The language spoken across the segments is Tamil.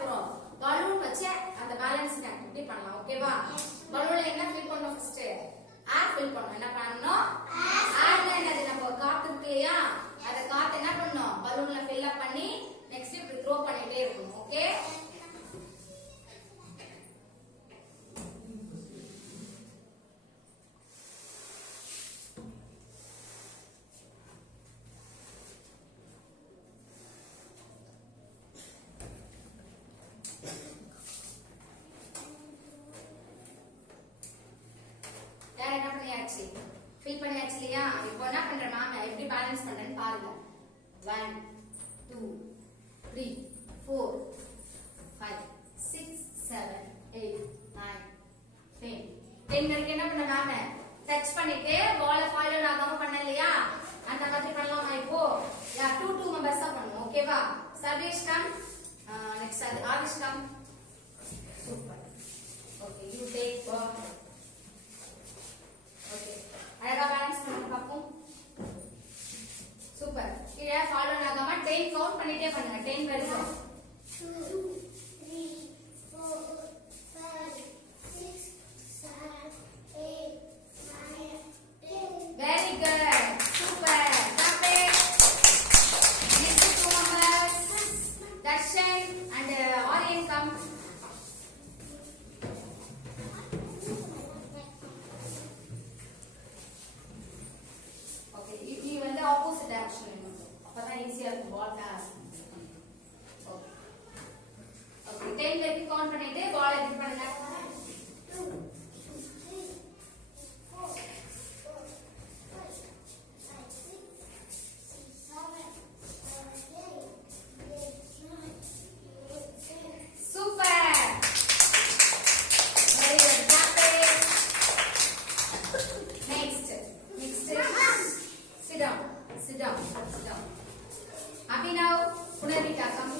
போறோம் பலூன் வச்சு அந்த பேலன்சிங் ஆக்டிவிட்டி பண்ணலாம் ஓகேவா பலூன்ல என்ன ஃபில் பண்ணனும் ஃபர்ஸ்ட் ஏர் ஃபில் பண்ணனும் என்ன பண்ணனும் ஏர்ல என்னது நம்ம காத்து இருக்கு இல்லையா அத காத்து என்ன பண்ணனும் பலூன்ல ஃபில் அப் பண்ணி நெக்ஸ்ட் இப்படி த்ரோ பண்ணிட்டே இருக்கணும் ஓகே ஃபில் பண்ணியாச்சு இல்லையா இப்போ என்ன பண்ற மாமா எப்படி பேலன்ஸ் பண்றேன்னு பாருங்க 1 2 3 4 5 6 7 8 9 10 வரைக்கும் என்ன பண்ண மாமா டச் பண்ணிட்டு பால ஃபாலோ ஆகாம பண்ண இல்லையா அந்த மாதிரி பண்ணலாமா இப்போ யா 2 மெம்பர்ஸா பண்ணுவோம் ஓகேவா சர்வேஷ் கம் நெக்ஸ்ட் அது Aadish come super okay you take ball okay அழகா பேலன்ஸ் பண்ணுங்க பாப்போம் சூப்பர் கீழ ஃபாலோ ஆகாம 10 கவுண்ட் பண்ணிட்டே பண்ணுங்க 10 வரைக்கும் 2 3 4 5 6 7 8 9 10 very good super clap it next two members Darshan and Aryan come opposite direction அப்பதான் ஈஸியா இருக்கும் பால் பாஸ் ஓகே 10 வரைக்கும் கவுண்ட் பண்ணிட்டு பால் எடுத்து பண்ணுங்க 2 3 4 super very good next sit down sit down sit down Abhinav Punarika come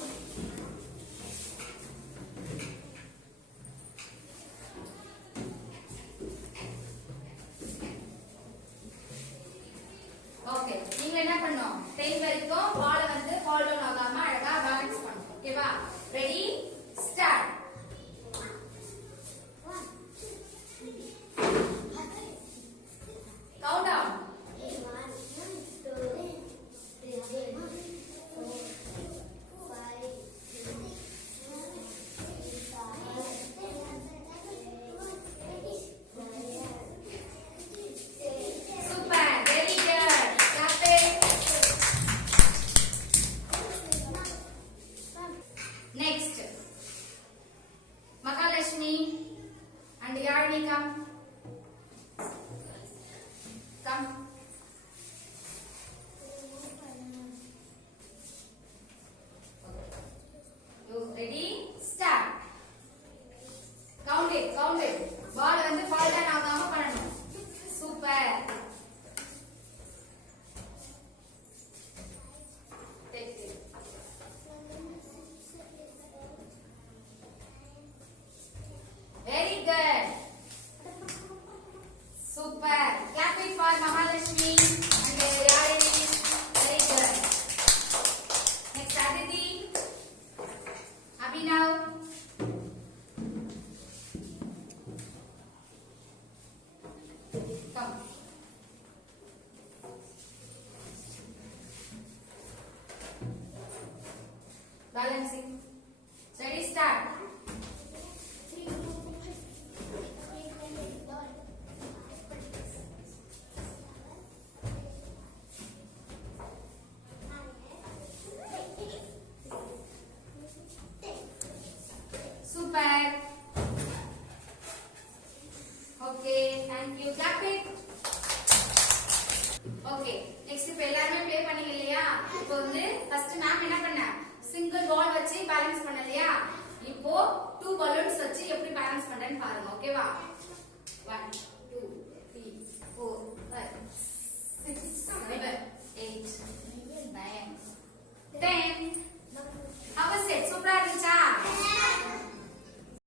okay நீங்க என்ன பண்ணனும் 10 வரைக்கும் பால் வந்து ஃபாலோ ஆகாம அழகா பேலன்ஸ் பண்ணனும் ஓகேவா ready start count down Next, Mahalakshmi and Yarni come. Come. You ready? Start. Count it, count it. Ball வந்து fall down ஆகாம பண்ணணும். Super. Take it. Very good. Super. Clap it for Mahalakshmi and Yarni. Very good. Next, Aditi. Abhinav. Come. Balancing. Ready, start. Super. Okay, thank you. Clap it. Okay, next இப்ப எல்லாரும் ப்ளே பண்ணீங்க இல்லையா இப்போ வந்து ஃபர்ஸ்ட் மேம் என்ன பண்ண சிங்கிள் பால் வச்சு பேலன்ஸ் பண்ணலையா இப்போ 2 பலூன்ஸ் வச்சு எப்படி பேலன்ஸ் பண்றேன்னு பாருங்க ஓகேவா 1 2 3 4 5 6 7 8 9 10 how was it சூப்பரா இருந்துச்சு